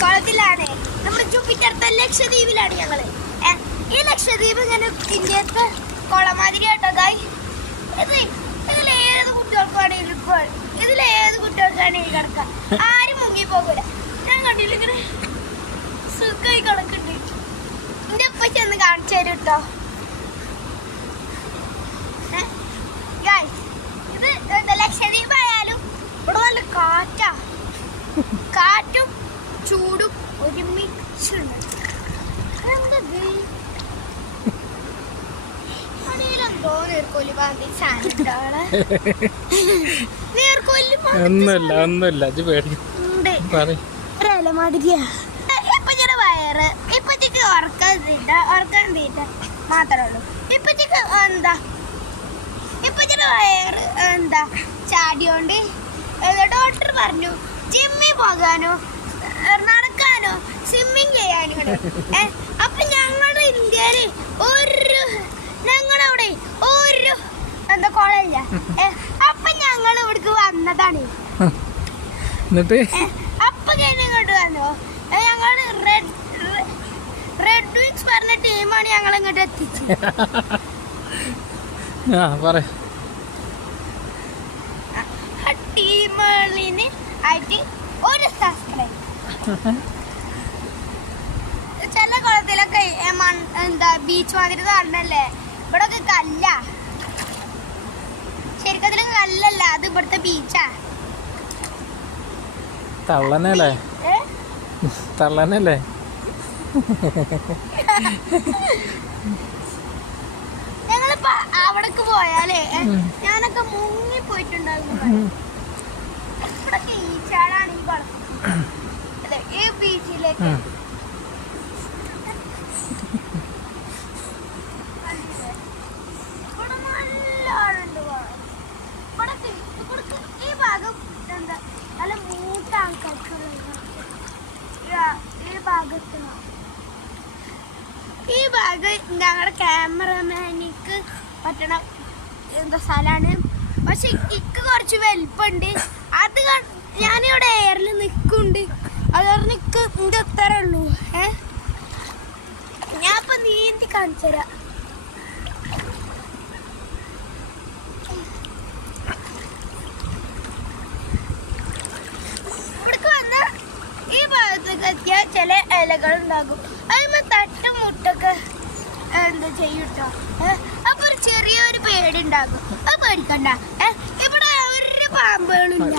കുളത്തിലാണ്. നമ്മുടെ ജൂപ്പിറ്റർ ലക്ഷദ്വീപിലാണ് ഞങ്ങള്. ഈ ലക്ഷദ്വീപ് ഇങ്ങനെ ഇന്ത്യത്തെ കുളമാതിരി കേട്ടതായി. ഇതിലേത് കുട്ടികൾക്കാണെങ്കിൽ കിടക്കാം. ആരും മുങ്ങി പോകൂല. ഞാൻ കണ്ടില്ല ഇങ്ങനെ സുഖമായി കിടക്കുന്നുണ്ട്. എന്റെ ഉപ്പ ചെന്ന് കാണിച്ചു തരും കേട്ടോ. ഇത് ലക്ഷദ്വീപ് ആയാലും ഇവിടെ നല്ല കാറ്റും ചൂടും ഒരുമിച്ചുണ്ട്. വയറ് ഇപ്പച്ചിക്ക് ഉറക്കം തീറ്റ മാത്രമേ ഉള്ളൂ. ഇപ്പച്ചിക്ക് ഇപ്പച്ചിയുടെ വയറ് ചാടിയോണ്ട് ഡോക്ടർ പറഞ്ഞു ജിമ്മിൽ പോകാനോ നടക്കാനോ സ്വിമ്മിങ് ചെയ്യാനോ. അപ്പൊ ഞങ്ങളുടെ ഇന്ത്യയില് ഞങ്ങളവിടെ ഒരു കുളമില്ല. അപ്പൊ ഞങ്ങൾ ഇവിടേക്ക് വന്നതാണ്. അപ്പൊ ഇങ്ങോട്ട് വന്നു. ഞങ്ങള് റെഡ് വിങ്സ് പറഞ്ഞ ടീമാണ് ഞങ്ങൾ ഇങ്ങോട്ട് എത്തിച്ചത്. ടീമുകളിന് ആയിട്ട് ഒരു സബ്സ്ക്രൈബ്. ചില കുളത്തിലൊക്കെ ബീച്ച് മാതിരി പറഞ്ഞല്ലേ, ഇവിടെ ഒക്കെ കല്ല. ശരിക്കും കല്ലല്ല, അത് ഇവിടുത്തെ ബീച്ചാ. തള്ളനല്ലേ ഞങ്ങളിപ്പോ അവിടേക്ക് പോയാലേ ഞാനൊക്കെ മുങ്ങി പോയിട്ടുണ്ടായിരുന്നു. ഇവിടെ ഈച്ചാടാണ് ഈ കുളം. അതെ, ഈ ബീച്ചിലേക്ക് ഇവിടെ നല്ല ആളുണ്ട്. ഈ ഭാഗം നല്ല മൂത്ത ആൾക്കാർക്കുള്ള ഈ ഭാഗം ഞങ്ങളുടെ ക്യാമറമാനിക്ക് പറ്റണ സ്ഥലമാണ്. പക്ഷെ ഇക്ക് കുറച്ച് വലിപ്പുണ്ട്. അത് ഞാനിവിടെ എയറിൽ നിൽക്കുന്നുണ്ട്. അത് പറഞ്ഞ് ഇക്ക് ഇതിൻ്റെ അത്രേ ഉള്ളൂ. ഞാൻ ഇപ്പം നീന്തി കാണിച്ചു തരാം. ഇവിടേക്ക് വന്ന ഈ ഭാഗത്തേക്ക് എത്തിയാൽ ചില ഇലകൾ ഉണ്ടാകും. അതിന് തട്ടും മുട്ടൊക്കെ ചെയ്യൂട്ടോ. അപ്പൊ ഒരു ചെറിയൊരു പേടി ഉണ്ടാകും. അത് പേടിക്കണ്ട. ഇവിടെ ഒരു പാമ്പുകളില്ല.